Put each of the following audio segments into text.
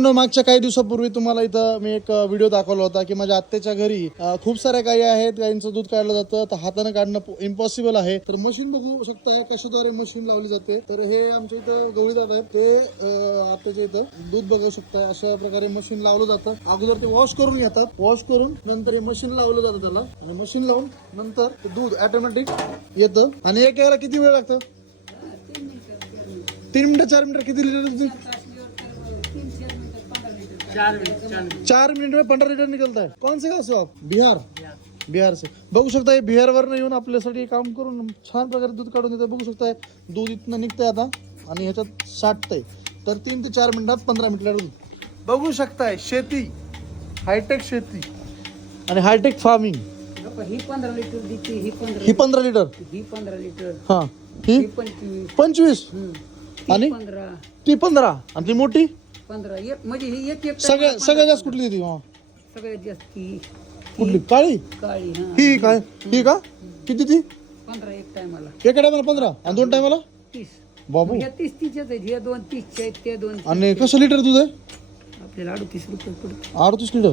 मागच्या काही दिवसापूर्वी तुम्हाला इथं मी एक व्हिडिओ दाखवला होता की माझ्या आत्याच्या घरी खूप साऱ्या गायी आहेत. गायींचं दूध काढलं जातं तर हाताने काढणं इम्पॉसिबल आहे. तर मशीन बघू शकता कशाद्वारे मशीन लावली जाते. तर हे आमच्या इथं गवळी दादा आहेत ते आत्याच्या इथं दूध बघू शकता अशा प्रकारे मशीन लावलं जातं. अगोदर ते वॉश करून घेतात. वॉश करून नंतर हे मशीन लावलं जातं त्याला आणि मशीन लावून नंतर ते दूध ऑटोमॅटिक येतं. आणि एक यायला किती वेळ लागतं? 3 मिनिटं 4 मिनिटं किती लिटर दूध? 4 मिनट में 15 लीटर निकलता है. कौन से गाव से हो आप? बिहार से. बघू शकता हे बिहारवरनं येऊन आपल्यासाठी काम करून छान प्रकारे दूध काढून देतात. बघू शकताय दूध इथनं निघतंय आता आणि ह्याच्यात साठतंय. तर 3 ते 4 मिनिटात 15 मिनिटला दूध. बघू शकताय शेती, हायटेक शेती आणि हायटेक फार्मिंग. ही 15 लिटर देते, ही 15 ही 15 लिटर, ही 15 लिटर, हा ही ही 25, 25 आणि 15 ती 15 आणि ती मोठी 15 एक म्हणजे ही एक एक सगळ्यात जास्त कुठली ती? सगळ्यात जास्त ही कुठली? काळी काळी. हा ही काय? ही का? किती ती? 15 एक टायमाला, एका टायमाला 15 आणि 2 टायमाला 30. बाबू. ह्या 30-30च्याच आहेत, ह्या 2 30च्या आहेत, त्या 2 आणि कसं लिटर दूध आहे? आपल्याला 38 रुपये पडते. 38 लिटर.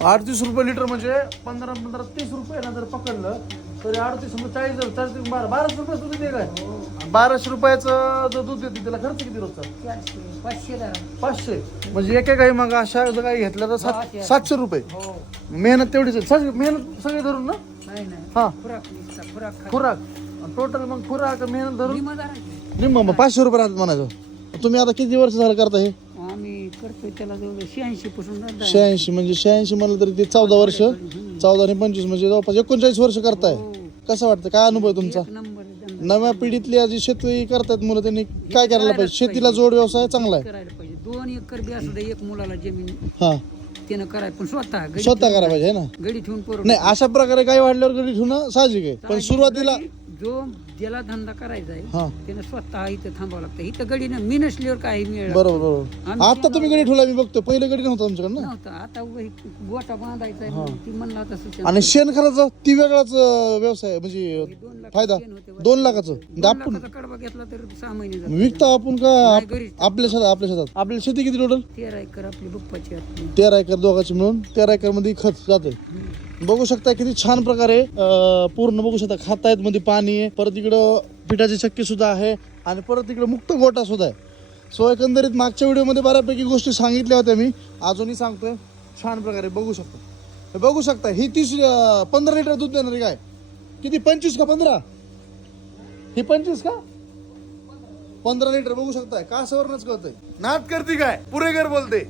38 रुपये लिटर म्हणजे 15 30 रुपये ना जर पकडलं तरी 38 40 12 रुपये दूध देते काय? 1200 रुपयाचं जर दूध देते त्याला खर्च किती रोजचा? 400 500 धरा. 500 म्हणजे एका गाई मग अशा जर गाई घेतल्या तर 700 रुपये. हो मेहनत तेवढीच आहे. मेहनत सगळे धरून ना. नाही नाही हा खुराक नुसता खुराक खुराक टोटल मग खुराक मेहनत धरून निमदार निम्म मग 500 रुपये राहतात म्हणायचं. तुम्ही आता किती वर्ष झालं करता हे? आम्ही करतोय त्याला जवळ 86 पासून 86 म्हणजे 86 म्हणलं तरी ते 14 वर्ष. 14 आणि 25 म्हणजे जवळपास 39 वर्ष करताय. कसं वाटतं? काय अनुभव आहे तुमचा? नंबर नव्या पिढीतली जी शेती करतात मुलं त्यांनी काय करायला पाहिजे? शेतीला जोड व्यवसाय चांगला आहे. करायला पाहिजे. 2 एकर बी असू दे, एक मुलाला जमीन हा त्यानं करायला पण स्वतः करायला पाहिजे ना. गडी ठेवून पोरं. नाही अशा प्रकारे काही वाढल्यावर गडी ठेवणं साहजिक आहे. पण सुरुवातीला जो ज्याला धंदा करायचा आहे हा त्यानं स्वतः इथं थांबावं लागतं. इथं गडीनं मी नसल्यावर काही मिळेल बरोबर. आता तुम्ही गडी ठेवला मी बघतो. पहिले गडी नव्हता तुमच्याकडे ना. नव्हतं. आता गोटा बांधायचा आहे म्हणून ती म्हणला तसं. आणि शेणखताचा ती वेगळाच व्यवसाय म्हणजे 2 लाख फायदा. शेण होते. 2 लाखाचं 2 लाखाचा कडबा घेतला तर 6 महिने जातात. विकता आपण का नाही, घरीच. आपल्या शेतात आपली शेती किती टोटल? 13 एकर आपली बुप्पाची आपली. 13 एकर दोघांची मिळून 13 एकर मध्ये खत जाते. बघू शकता किती छान प्रकारे पूर्ण बघू शकता खातायत मध्ये पाणी आहे. परत इकडं पिठाची चक्की सुद्धा आहे आणि परत इकडे मुक्त गोटा सुद्धा आहे. सो एकंदरीत मागच्या व्हिडिओमध्ये बऱ्यापैकी गोष्टी सांगितल्या होत्या मी अजूनही सांगतोय. छान प्रकारे बघू शकता. हे बघू शकता ही 15 लिटर दूध देणारी गाय किती? 25 का 15? ही 25 का 15 लिटर बघू शकताय. का सवरच कळतंय नाट करते काय पुरेकर बोलते.